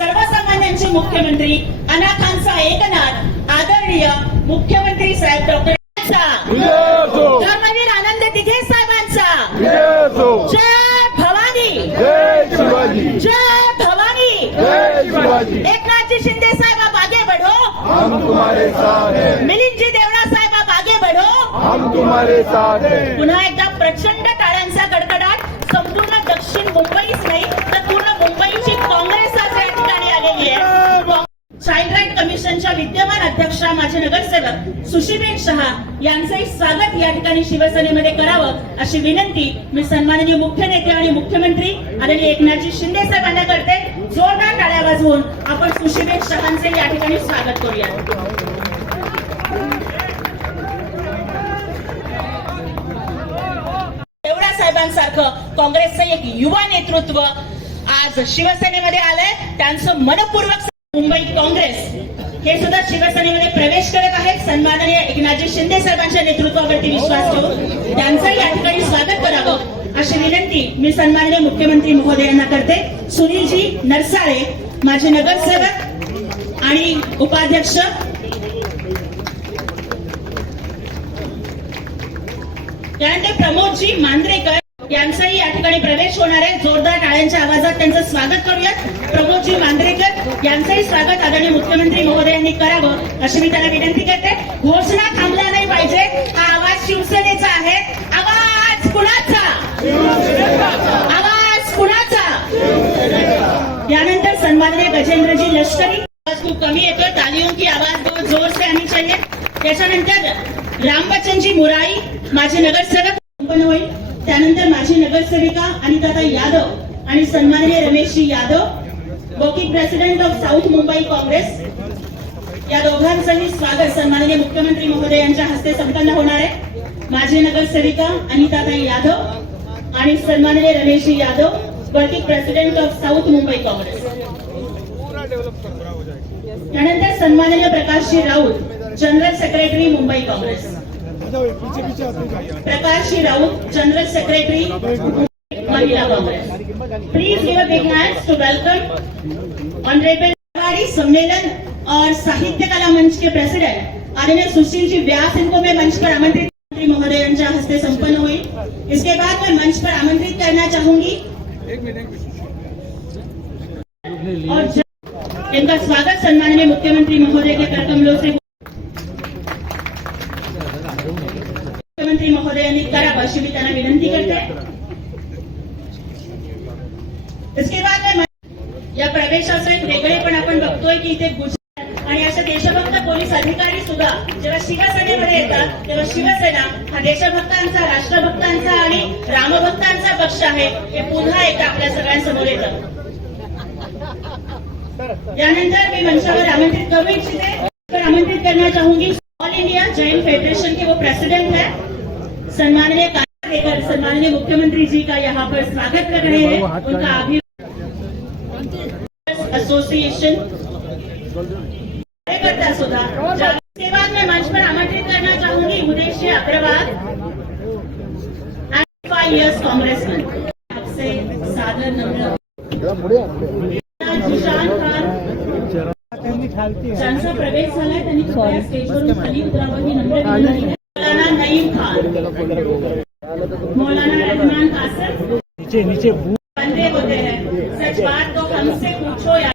सर्वसामान्यांचे मुख्यमंत्री अनाथांचा एकनाथ आदरणीय मुख्यमंत्री साहेब डॉक्टर धर्मवीर आनंद दिघे साहेबांचा जय भवानी जय शिवाजी जय भवानी जय शिवाजी। एकनाथजी शिंदे साहेब आप आगे बढ़ो, हम तुम्हारे साथ हैं। मिलिंदजी देवड़ा साहेब आप आगे बढ़ो, हम तुम्हारे साथ हैं। पुन्हा एकदा प्रचंड टाळ्यांचा गडगडाट संपूर्ण दक्षिण मुंबईच नाही तर पूर्ण मुंबईची काँग्रेस आज या ठिकाणी आलेली आहे। चाइल्ड राईट कमिशनच्या विद्यमान अध्यक्षा माझे नगरसेवक सुशीबेन शहा यांचंही स्वागत या ठिकाणी शिवसेनेमध्ये करावं अशी विनंती मी सन्माननीय मुख्य नेते आणि मुख्यमंत्री आदरणीय एकनाथजी शिंदे साहेबांना करते। जोरदार टाळ्या वाजवून आपण सुशीबेन शहांचे या ठिकाणी स्वागत करूया। देवड़ा साहेबांसारखं काँग्रेसचं एक युवा नेतृत्व आज शिवसेनेमध्ये आलंय, त्यांचं मनपूर्वक मुंबई काँग्रेस हे सुद्धा शिवसेनेमध्ये प्रवेश करत आहेत। सन्माननीय एकनाथजी शिंदे साहेबांच्या नेतृत्वावरती विश्वास ठेवून त्यांचं या ठिकाणी स्वागत करावं अशी विनंती मी सन्माननीय मुख्यमंत्री महोदयांना करते। सुनीलजी नरसाळे माझे नगरसेवक आणि उपाध्यक्ष, त्यानंतर प्रमोदजी मांद्रेकर यांचाही या ठिकाणी प्रवेश होणार आहे। जोरदार टाळ्यांच्या आवाजात त्यांचं स्वागत करूयात। प्रमोदजी मांद्रेकर यांचंही स्वागत आदरणीय मुख्यमंत्री महोदयांनी करावं अशी मी त्यांना विनंती करते। घोषणा थांबला नाही पाहिजे, हा आवाज शिवसेनेचा आहे। आवाज कुणाचा? आवाज कुणाचा? यानंतर सन्माननीय गजेंद्रजी लष्करी, आवाज खूप कमी येतो, तालियों की आवाज बहुत जोर से आनी चाहिए। त्याच्यानंतर रामबच्चनजी मुराई माझे नगरसेवक संपन्न होईल। त्यानंतर माझी नगरसेविका अनिताताई यादव आणि सन्माननीय रमेशजी Yadav working president of South Mumbai Congress, या दोघांचंही स्वागत सन्माननीय मुख्यमंत्री महोदयांच्या हस्ते संपन्न होणार आहे। माझी नगरसेविका अनिताताई यादव आणि सन्माननीय रमेशजी Yadav working president of South Mumbai Congress. त्यानंतर सन्माननीय प्रकाशजी राऊत जनरल सेक्रेटरी मुंबई काँग्रेस, प्रकाशजी राऊत जनरल सेक्रेटरी महिला Congress. Please give a big hands to welcome honourable सम्मेलन और साहित्य कला मंच के प्रेसिडेंट आदरणीय सुशील जी व्यास, इनको मैं मंच पर आमंत्रित मंत्री महोदयांच्या हस्ते संपन्न हुई। इसके बाद मैं मंच पर आमंत्रित करना चाहूंगी और इनका स्वागत सन्माननीय मुख्यमंत्री महोदय के करकमलों से मुख्यमंत्री महोदयांनी करावं अशी मी त्यांना विनंती करते। इसके बाद में या प्रवेशाचं एक वेगळेपण आपण बघतोय की इथे गुजरात आणि अशा देशभक्त पोलीस अधिकारी सुद्धा जेव्हा शिवसेनेमध्ये येतात तेव्हा शिवसेना हा देशभक्तांचा, राष्ट्रभक्तांचा आणि रामभक्तांचा पक्ष आहे हे पुन्हा एकदा आपल्या सगळ्यांसमोर येतं। यानंतर मी मंचावर आमंत्रित करू इच्छिते, आमंत्रित करना चाहूंगी ऑल इंडिया जैन फेडरेशन के वो प्रेसिडेंट है सन्माननीय कार्यकर, सन्माननीय मुख्यमंत्री जी का यहाँ पर स्वागत कर रहे हैं। उनका एसोसिएशन कार्यकर्ता सुधा। इसके बाद मैं मंच पर आमंत्रित करना चाहूंगी उदेश्य अग्रवाल, 5 इयर्स कांग्रेसमैन, आपसे सादर नम्र जिशान खान ज्यांचा प्रवेश झालाय त्यांनी कृपया स्टेजवरून खाली उतरावं ही नम्र विनंती आहे। मौलाना नईम खान, मौलाना रहमान कासर नीचे बंदे होते हैं, सच बात तो हमसे पूछो या